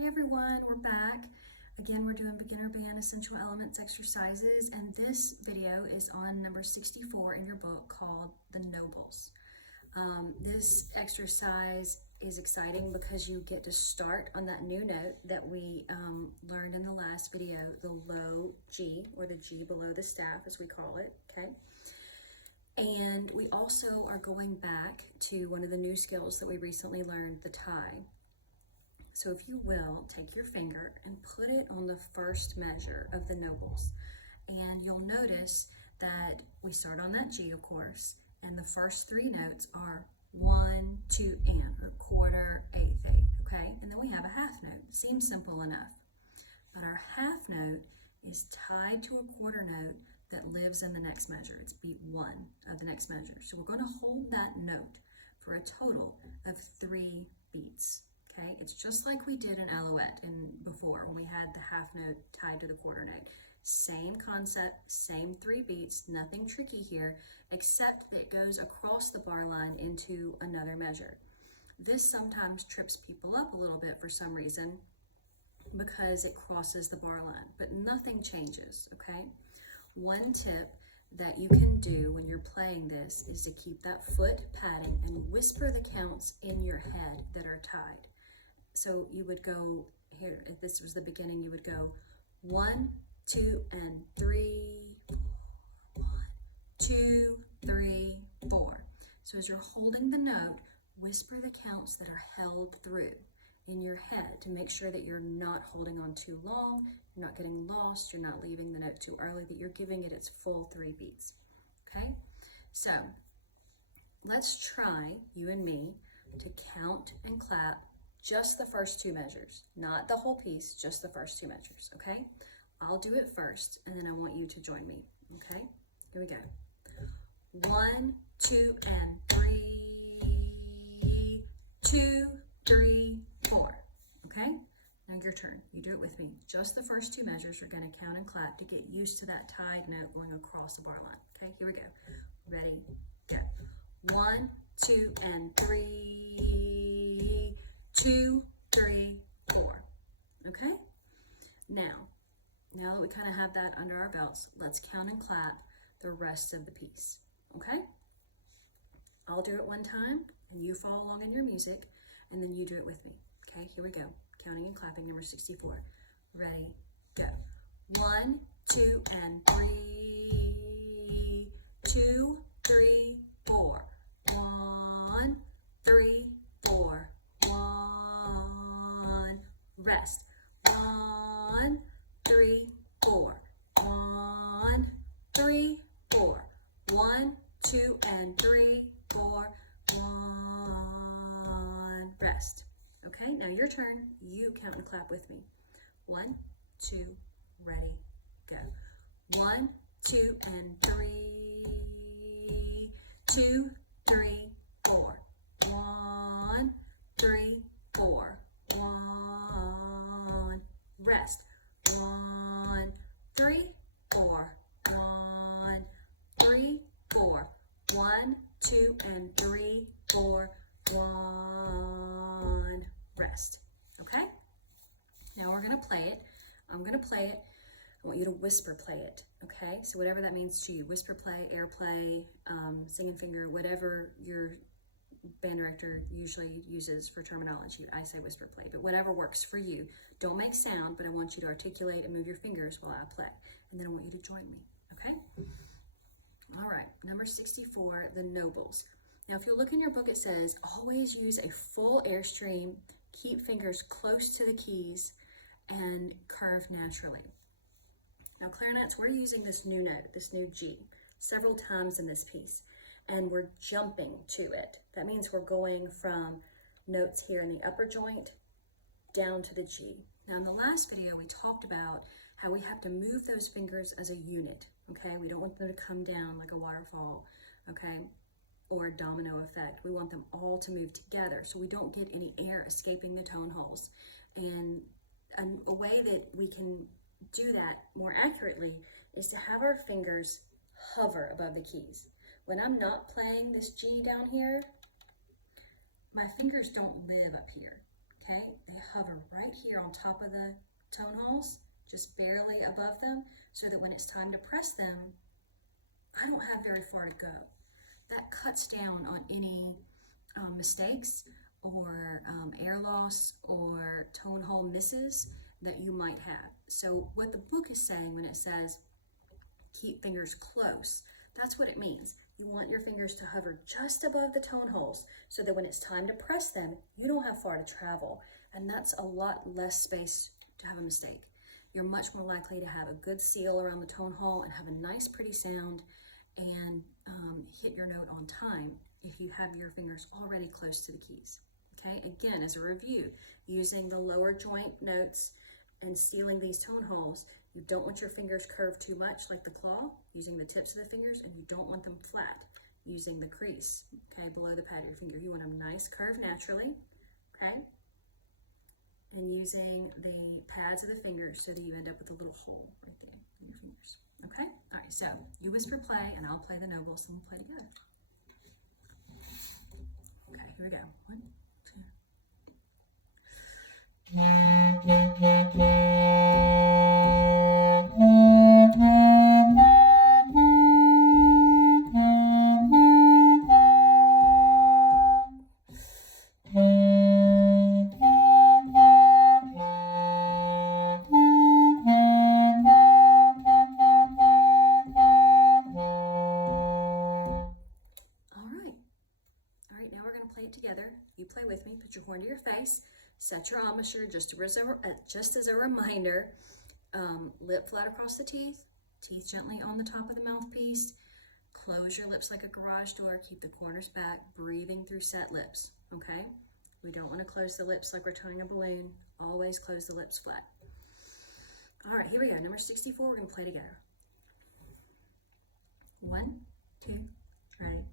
Hi everyone, we're back. Again, we're doing beginner band essential elements exercises, and this video is on number 64 in your book called The Nobles. This exercise is exciting because you get to start on that new note that we learned in the last video, the low G, or the G below the staff as we call it, okay? And we also are going back to one of the new skills that we recently learned, the tie. So if you will, take your finger and put it on the first measure of the nobles. And you'll notice that we start on that G, of course, and the first three notes are 1, 2, and, or quarter, eighth, okay? And then we have a half note. Seems simple enough. But our half note is tied to a quarter note that lives in the next measure. It's beat 1 of the next measure. So we're going to hold that note for a total of 3 beats. Okay, it's just like we did in Alouette before when we had the half note tied to the quarter note. Same concept, same 3 beats, nothing tricky here, except that it goes across the bar line into another measure. This sometimes trips people up a little bit for some reason because it crosses the bar line, but nothing changes, okay? One tip that you can do when you're playing this is to keep that foot padding and whisper the counts in your head that are tied. So you would go here, if this was the beginning, you would go 1, 2, and 3, 4, 1, 2, 3, 4. So as you're holding the note, whisper the counts that are held through in your head to make sure that you're not holding on too long, you're not getting lost, you're not leaving the note too early, that you're giving it its full 3 beats, okay? So let's try, you and me, to count and clap just the first 2 measures, not the whole piece, just the first 2 measures, okay? I'll do it first, and then I want you to join me, okay? Here we go. 1, 2, and 3, 2, 3, 4, okay? Now your turn, you do it with me. Just the first 2 measures, we're gonna count and clap to get used to that tied note going across the bar line, okay? Here we go. Ready, go. 1, 2, and 3, 2, 3, 4, okay? Now that we kind of have that under our belts, let's count and clap the rest of the piece, okay? I'll do it one time, and you follow along in your music, and then you do it with me, okay? Here we go, counting and clapping, number 64. Ready, go. 1, 2, and 3, 2, 3, 4. 1, 3, 4. 1, rest. 1, 3, 4. 1, 3, 4. 1, 2, and 3, 4. 1, rest. Okay, now your turn. You count and clap with me. 1, 2, ready, go. 1, 2, and 3, 2, 3, 4. 1, 3, 4. 1, rest. 1, 3, 4. 1, 3, 4. 1, 2, and 3, 4. 1, rest. Okay? Now we're gonna play it. I'm gonna play it. I want you to whisper play it, okay? So whatever that means to you, whisper play, air play, singing finger, whatever your band director usually uses for terminology. I say whisper play, but whatever works for you. Don't make sound, but I want you to articulate and move your fingers while I play. And then I want you to join me, okay? All right, number 64, the nobles. Now, if you look in your book, it says, always use a full airstream, keep fingers close to the keys, and curve naturally. Now, clarinets, we're using this new note, this new G, several times in this piece, and we're jumping to it. That means we're going from notes here in the upper joint down to the G. Now, in the last video, we talked about how we have to move those fingers as a unit, okay? We don't want them to come down like a waterfall, okay? Or a domino effect. We want them all to move together so we don't get any air escaping the tone holes. And a way that we can do that more accurately is to have our fingers hover above the keys. When I'm not playing this G down here, my fingers don't live up here, okay? They hover right here on top of the tone holes, just barely above them, so that when it's time to press them, I don't have very far to go. That cuts down on any mistakes or air loss or tone hole misses that you might have. So what the book is saying when it says keep fingers close, that's what it means. You want your fingers to hover just above the tone holes so that when it's time to press them, you don't have far to travel. And that's a lot less space to have a mistake. You're much more likely to have a good seal around the tone hole and have a nice pretty sound and hit your note on time if you have your fingers already close to the keys. Okay, again, as a review, using the lower joint notes and sealing these tone holes, you don't want your fingers curved too much like the claw, using the tips of the fingers, and you don't want them flat, using the crease, okay, below the pad of your finger. You want them nice, curved naturally, okay? And using the pads of the fingers so that you end up with a little hole right there in your fingers, okay? All right, so you whisper play, and I'll play the nobles, and we'll play together. Okay, here we go. 1, 2. Together. You play with me. Put your horn to your face. Set your embouchure just as a reminder. Lip flat across the teeth. Teeth gently on the top of the mouthpiece. Close your lips like a garage door. Keep the corners back. Breathing through set lips. Okay? We don't want to close the lips like we're tying a balloon. Always close the lips flat. All right, here we go. Number 64. We're going to play together. 1, 2, ready.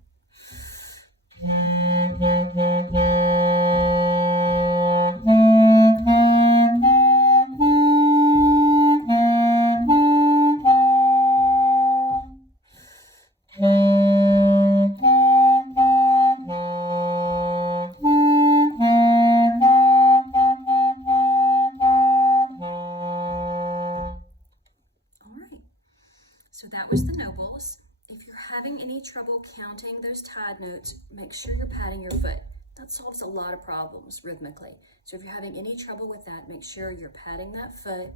So that was the nobles. If you're having any trouble counting those tied notes, make sure you're patting your foot. That solves a lot of problems rhythmically. So if you're having any trouble with that, make sure you're patting that foot.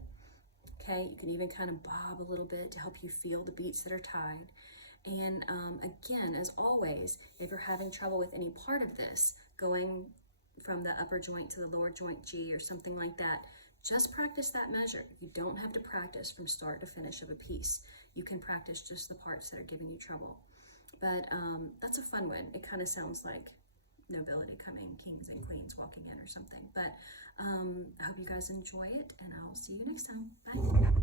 Okay, you can even kind of bob a little bit to help you feel the beats that are tied. And again, as always, if you're having trouble with any part of this, going from the upper joint to the lower joint G or something like that, just practice that measure. You don't have to practice from start to finish of a piece. You can practice just the parts that are giving you trouble. But that's a fun one. It kind of sounds like nobility coming, kings and queens walking in or something. But I hope you guys enjoy it, and I'll see you next time. Bye.